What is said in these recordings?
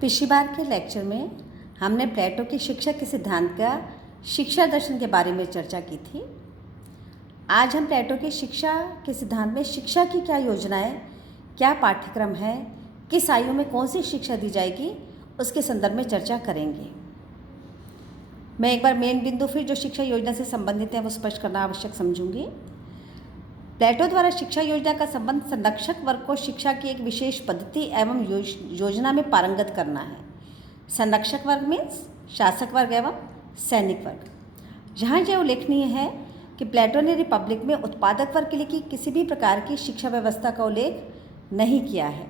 पिछली बार के लेक्चर में हमने प्लेटो की शिक्षा के सिद्धांत का शिक्षा दर्शन के बारे में चर्चा की थी। आज हम प्लेटो की शिक्षा के सिद्धांत में शिक्षा की क्या योजनाएं, क्या पाठ्यक्रम है, किस आयु में कौन सी शिक्षा दी जाएगी, उसके संदर्भ में चर्चा करेंगे। मैं एक बार मेन बिंदु फिर जो शिक्षा योजना से संबंधित है वो स्पष्ट करना आवश्यक समझूंगी। प्लेटो द्वारा शिक्षा योजना का संबंध संरक्षक वर्ग को शिक्षा की एक विशेष पद्धति एवं योजना में पारंगत करना है। संरक्षक वर्ग मीन्स शासक वर्ग एवं सैनिक वर्ग। यहाँ यह उल्लेखनीय है कि प्लेटो ने रिपब्लिक में उत्पादक वर्ग के लिए किसी भी प्रकार की शिक्षा व्यवस्था का उल्लेख नहीं किया है।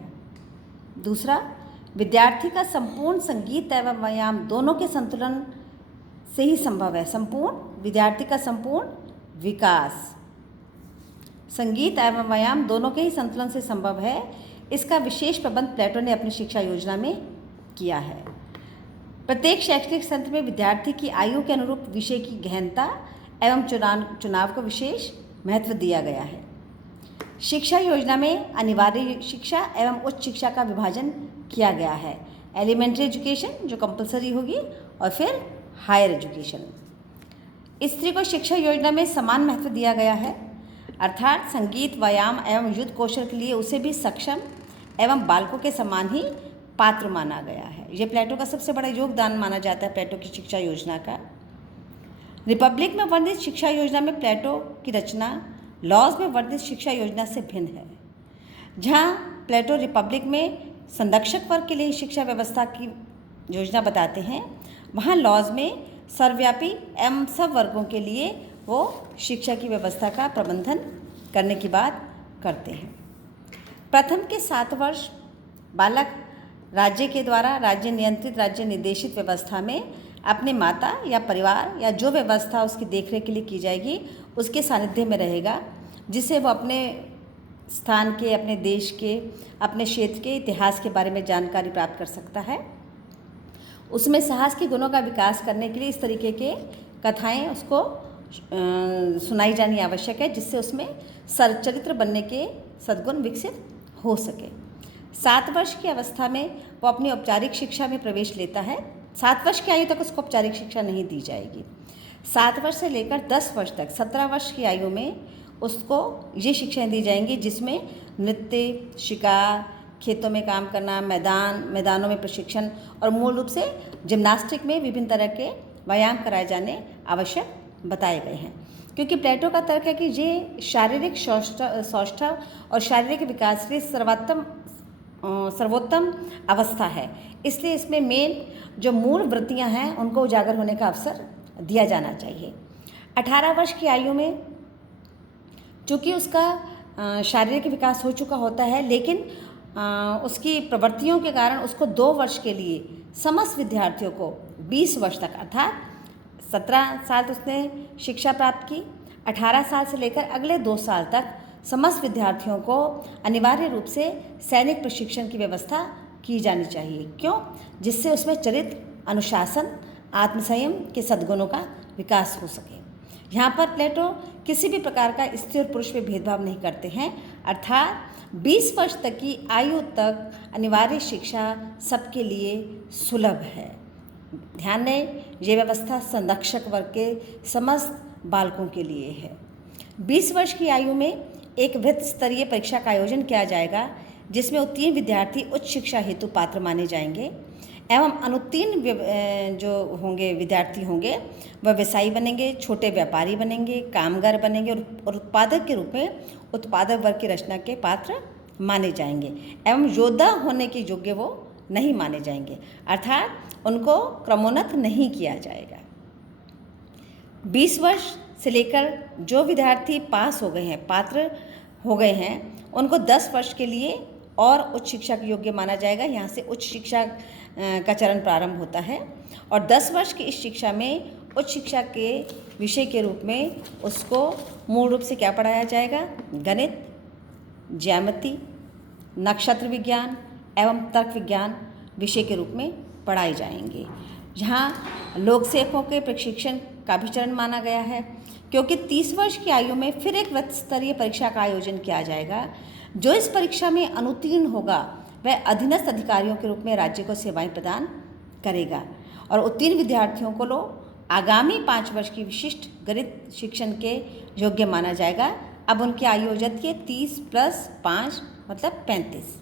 दूसरा, विद्यार्थी का संपूर्ण संगीत एवं व्यायाम दोनों के संतुलन से ही संभव है। संपूर्ण विद्यार्थी का संपूर्ण विकास संगीत एवं व्यायाम दोनों के ही संतुलन से संभव है। इसका विशेष प्रबंध प्लेटो ने अपनी शिक्षा योजना में किया है। प्रत्येक शैक्षणिक सत्र में विद्यार्थी की आयु के अनुरूप विषय की गहनता एवं चुनाव को विशेष महत्व दिया गया है। शिक्षा योजना में अनिवार्य शिक्षा एवं उच्च शिक्षा का विभाजन किया गया है। एलिमेंट्री एजुकेशन जो कंपलसरी होगी और फिर हायर एजुकेशन। स्त्री को शिक्षा योजना में समान महत्व दिया गया है, अर्थात संगीत, व्यायाम एवं युद्ध कौशल के लिए उसे भी सक्षम एवं बालकों के समान ही पात्र माना गया है। ये प्लेटो का सबसे बड़ा योगदान माना जाता है प्लेटो की शिक्षा योजना का। रिपब्लिक में वर्णित शिक्षा योजना में प्लेटो की रचना लॉज में वर्णित शिक्षा योजना से भिन्न है। जहाँ प्लेटो रिपब्लिक में संरक्षक वर्ग के लिए शिक्षा व्यवस्था की योजना बताते हैं, वहाँ लॉज में सर्वव्यापी एवं सब वर्गों के लिए वो शिक्षा की व्यवस्था का प्रबंधन करने की बात करते हैं। प्रथम के 7 वर्ष बालक राज्य के द्वारा राज्य नियंत्रित, राज्य निर्देशित व्यवस्था में अपने माता या परिवार या जो व्यवस्था उसकी देखरेख के लिए की जाएगी उसके सानिध्य में रहेगा, जिससे वो अपने स्थान के, अपने देश के, अपने क्षेत्र के इतिहास के बारे में जानकारी प्राप्त कर सकता है। उसमें साहस के गुणों का विकास करने के लिए इस तरीके के कथाएं उसको सुनाई जानी आवश्यक है, जिससे उसमें सरचरित्र बनने के सद्गुण विकसित हो सके। 7 वर्ष की अवस्था में वो अपनी औपचारिक शिक्षा में प्रवेश लेता है। 7 वर्ष की आयु तक उसको औपचारिक शिक्षा नहीं दी जाएगी। 7 वर्ष से लेकर 10 वर्ष तक 17 वर्ष की आयु में उसको ये शिक्षाएं दी जाएंगी, जिसमें नृत्य, शिकार, खेतों में काम करना, मैदानों में प्रशिक्षण और मूल रूप से जिम्नास्टिक में विभिन्न तरह के व्यायाम कराए जाने आवश्यक बताए गए हैं। क्योंकि प्लेटो का तर्क है कि ये शारीरिक सौष्ठव और शारीरिक विकास के सर्वोत्तम अवस्था है, इसलिए इसमें मेन जो मूल वृत्तियां हैं उनको उजागर होने का अवसर दिया जाना चाहिए। 18 वर्ष की आयु में चूँकि उसका शारीरिक विकास हो चुका होता है, लेकिन उसकी प्रवृत्तियों के कारण उसको 2 वर्ष के लिए समस्त विद्यार्थियों को 20 वर्ष तक, अर्थात 17 साल उसने शिक्षा प्राप्त की, 18 साल से लेकर अगले 2 साल तक समस्त विद्यार्थियों को अनिवार्य रूप से सैनिक प्रशिक्षण की व्यवस्था की जानी चाहिए। क्यों? जिससे उसमें चरित्र, अनुशासन, आत्मसंयम के सद्गुणों का विकास हो सके। यहाँ पर प्लेटो किसी भी प्रकार का स्त्री और पुरुष में भेदभाव नहीं करते हैं, अर्थात 20 वर्ष तक की आयु तक अनिवार्य शिक्षा सबके लिए सुलभ है। ध्यान दें, ये व्यवस्था संरक्षक वर्ग के समस्त बालकों के लिए है। 20 वर्ष की आयु में एक वृत्त स्तरीय परीक्षा का आयोजन किया जाएगा, जिसमें उत्तीर्ण विद्यार्थी उच्च शिक्षा हेतु पात्र माने जाएंगे एवं अनुत्तीर्ण जो होंगे विद्यार्थी होंगे वह व्यवसायी बनेंगे, छोटे व्यापारी बनेंगे, कामगार बनेंगे और उत्पादक के रूप में उत्पादक वर्ग की रचना के पात्र माने जाएंगे एवं योद्धा होने के योग्य वो नहीं माने जाएंगे, अर्थात उनको क्रमोन्नत नहीं किया जाएगा। 20 वर्ष से लेकर जो विद्यार्थी पास हो गए हैं, पात्र हो गए हैं, उनको 10 वर्ष के लिए और उच्च शिक्षा के योग्य माना जाएगा। यहाँ से उच्च शिक्षा का चरण प्रारंभ होता है और 10 वर्ष की इस शिक्षा में उच्च शिक्षा के विषय के रूप में उसको मूल रूप से क्या पढ़ाया जाएगा? गणित, ज्यामिति, नक्षत्र विज्ञान एवं तर्क विज्ञान विषय के रूप में पढ़ाए जाएंगे। यहाँ लोक सेवकों के प्रशिक्षण का भी चरण माना गया है, क्योंकि 30 वर्ष की आयु में फिर एक वृत्त स्तरीय परीक्षा का आयोजन किया जाएगा। जो इस परीक्षा में अनुत्तीर्ण होगा वह अधीनस्थ अधिकारियों के रूप में राज्य को सेवाएं प्रदान करेगा। और उत्तीर्ण विद्यार्थियों को आगामी 5 वर्ष की विशिष्ट गणित शिक्षण के योग्य माना जाएगा। अब उनकी आयु हो जाती है 30 + 5 मतलब 35।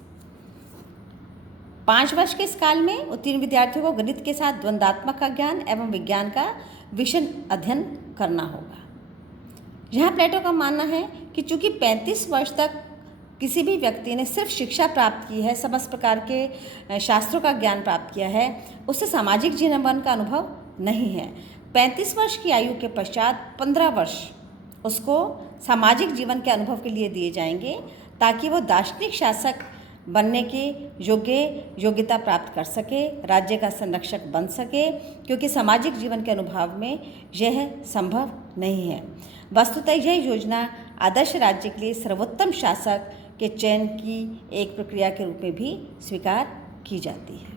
5 वर्ष के इस काल में उत्तीर्ण विद्यार्थियों को गणित के साथ द्वंद्वात्मक का ज्ञान एवं विज्ञान का विषय अध्ययन करना होगा। यहाँ प्लेटो का मानना है कि चूंकि 35 वर्ष तक किसी भी व्यक्ति ने सिर्फ शिक्षा प्राप्त की है, समस्त प्रकार के शास्त्रों का ज्ञान प्राप्त किया है, उससे सामाजिक जीवन का अनुभव नहीं है। 35 वर्ष की आयु के पश्चात 15 वर्ष उसको सामाजिक जीवन के अनुभव के लिए दिए जाएंगे, ताकि वो दार्शनिक शासक बनने की योग्यता प्राप्त कर सके, राज्य का संरक्षक बन सके, क्योंकि सामाजिक जीवन के अनुभव में यह संभव नहीं है। वस्तुतः यह योजना आदर्श राज्य के लिए सर्वोत्तम शासक के चयन की एक प्रक्रिया के रूप में भी स्वीकार की जाती है।